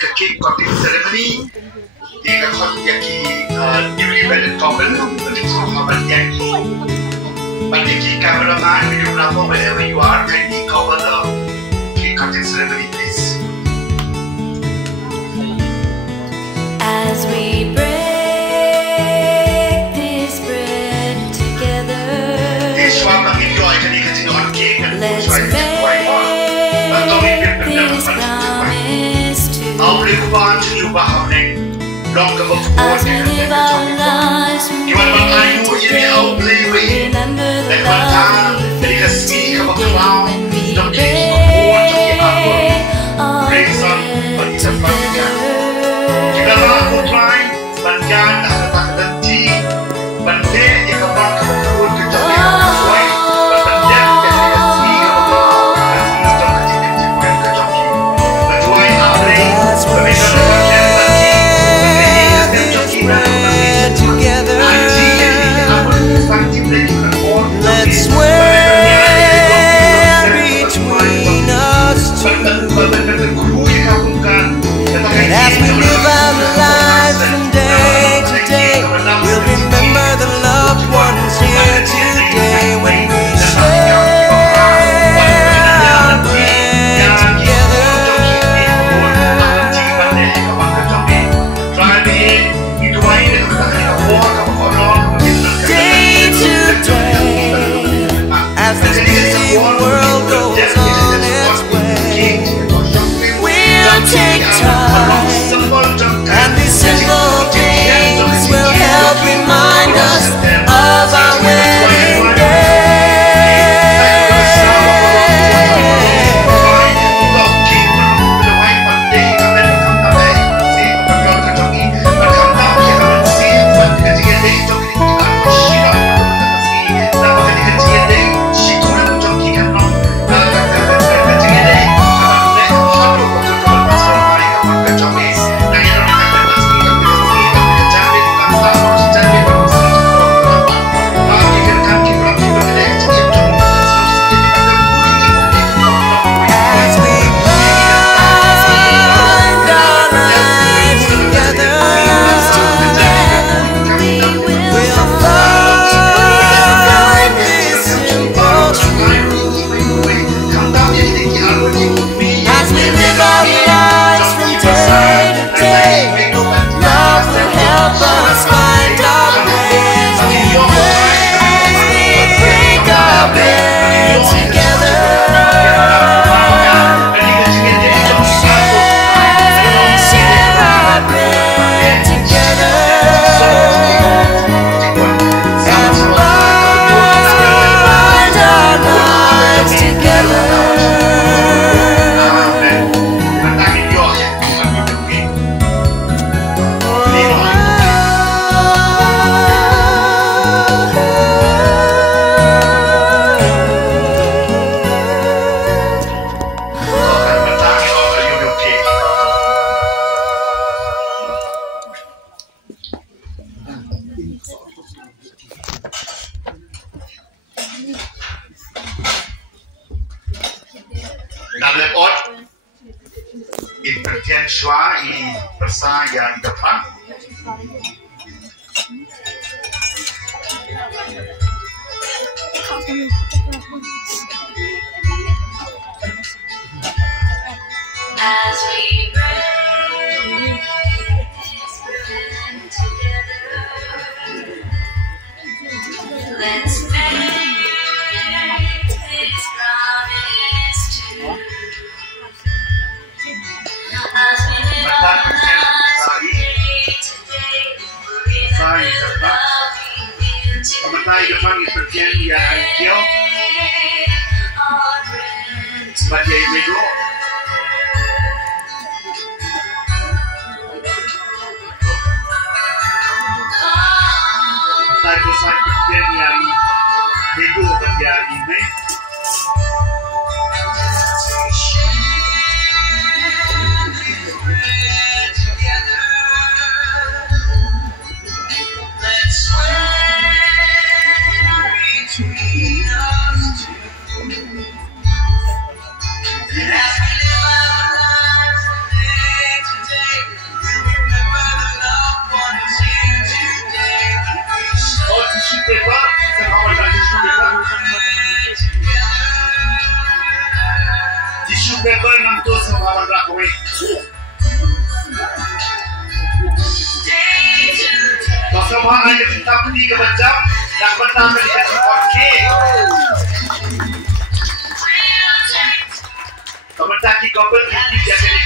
the cake cutting ceremony. The newly wedded couple, but it's not but the cameraman, videographer, wherever you are, kindly cover the cake cutting ceremony, please. As we break this bread together, let's make this promise to as we live our lives from day to day, remember the love we feel today when we break our bread together. Let's swear between us two, and as we live our lives from day to day, we'll remember the loved ones here today when we share our bread together. Day to day, as this busy world goes on its way, we'll take time, and these simple things will help remind us of our wedding day. As we break this bread together, let's make this promise to as we live our lives from day to day, remember the love we feel today, our bread together. Pesan perhatian yang nego bagian ini. semua aman rakui. Semua ada kita pergi ke macam nak menang dikasih korki. Kementaki kau pergi jadi